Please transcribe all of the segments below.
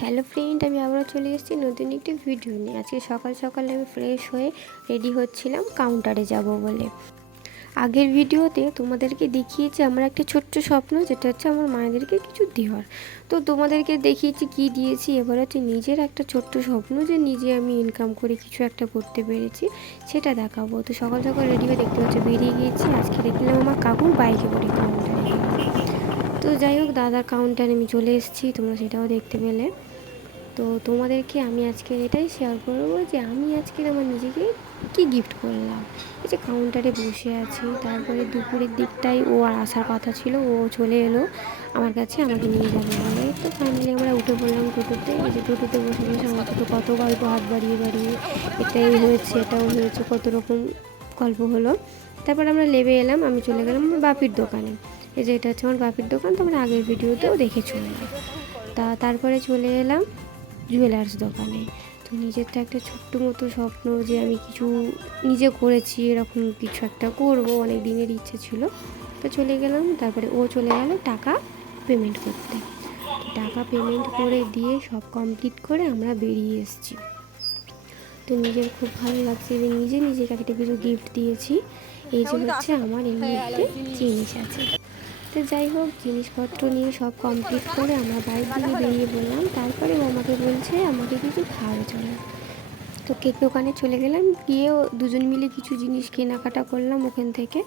Hello friend, আমি আবারও চলে এসেছি নতুন একটি ভিডিও নিয়ে। আজকে সকাল সকালে আমি ফ্রেশ হয়ে রেডি হচ্ছিলাম কাউন্টারে যাব বলে। আগের ভিডিওতে তোমাদেরকে দেখিয়েছি আমার একটা ছোট্ট স্বপ্ন, যেটা হচ্ছে আমার মায়েদেরকে কিছু দেওয়ার। তো তোমাদেরকে দেখিয়েছি কি দিয়েছি, এবার হচ্ছে নিজের একটা ছোট্ট স্বপ্ন, যে নিজে আমি ইনকাম করে কিছু একটা করতে পেরেছি, সেটা দেখাবো। তো সকাল সকাল রেডি হয়ে দেখতে পাচ্ছি বেরিয়ে গিয়েছি। আজকে দেখলাম আমার কাকুর বাইকে করে কাউন্টারে গেলাম। তো যাই হোক, দাদার কাউন্টারে আমি চলে এসেছি, তোমরা সেটাও দেখতে পেলে। তো তোমাদেরকে আমি আজকের এটাই শেয়ার করবো যে আমি আজকের আমার নিজেকে কি গিফট করলাম। এই যে কাউন্টারে বসে আছি, তারপরে দুপুরের দিকটাই ও আর আসার কথা ছিল, ও চলে এলো আমার কাছে আমাকে নিয়ে যাবে বলে। তো ফাইনালি আমরা উঠে পড়লাম টোটোতে। এই যে টোটোতে বসে বসে আমার সাথে কত গল্প, হাত বাড়িয়ে বাড়িয়ে এটাই হয়েছে এটাও হয়েছে, কত রকম গল্প হলো। তারপর আমরা লেবে এলাম, আমি চলে গেলাম আমার বাপির দোকানে। এই যে এটা হচ্ছে আমার বাপির দোকান, তোমরা আগের ভিডিওতেও দেখেছো। তারপরে চলে এলাম জুয়েলার্স দোকানে। তো নিজের তো একটা ছোট্ট মতো স্বপ্ন, যে আমি কিছু নিজে করেছি, এরকম কিছু একটা করব, অনেক দিনের ইচ্ছে ছিল। তো চলে গেলাম, তারপরে ও চলে গেল টাকা পেমেন্ট করতে। তো টাকা পেমেন্ট করে দিয়ে সব কমপ্লিট করে আমরা বেরিয়ে এসেছি। তো নিজের খুব ভালো লাগছে যে নিজে নিজেকে একটা কিছু গিফট দিয়েছি। এই যে হচ্ছে আমার এই মুহূর্তে জিনিস আছে। তো যাই হোক, জিনিসপত্র নিয়ে সব কমপ্লিট করে আমরা বাড়ির দিকে বেরিয়ে পড়লাম। তারপরে ও আমাকে বলছে আমাকে কিছু খাওয়াবে চলে। তো কেক দোকানে চলে গেলাম, গিয়েও দুজন মিলে কিছু জিনিস কেনাকাটা করলাম ওখান থেকে,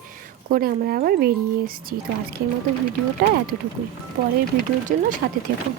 করে আমরা আবার বেরিয়ে এসেছি। তো আজকের মতো ভিডিওটা এতটুকুই, পরের ভিডিওর জন্য সাথে থেকো।